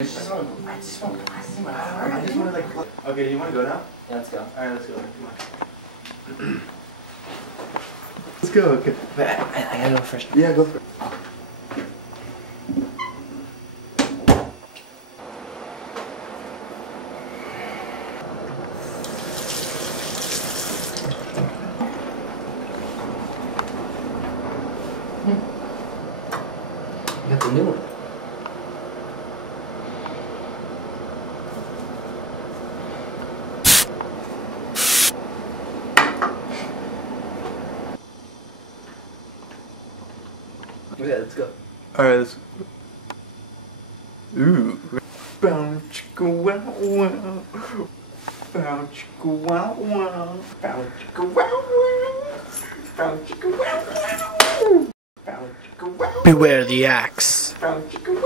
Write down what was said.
I just want to like look. Okay, you want to go now? Yeah, let's go. Alright, let's go. Come on. Let's go. Okay. Wait, I gotta go first. Yeah, go for it. You got the new one. Okay, let's go. Alright, let's go. Ooh. Bow chicka wow wow. Bow chicka wow wow. Bow chicka wow wow. Bow chicka wow wow. Bow chicka wow. Beware the axe. Bow chicka wow.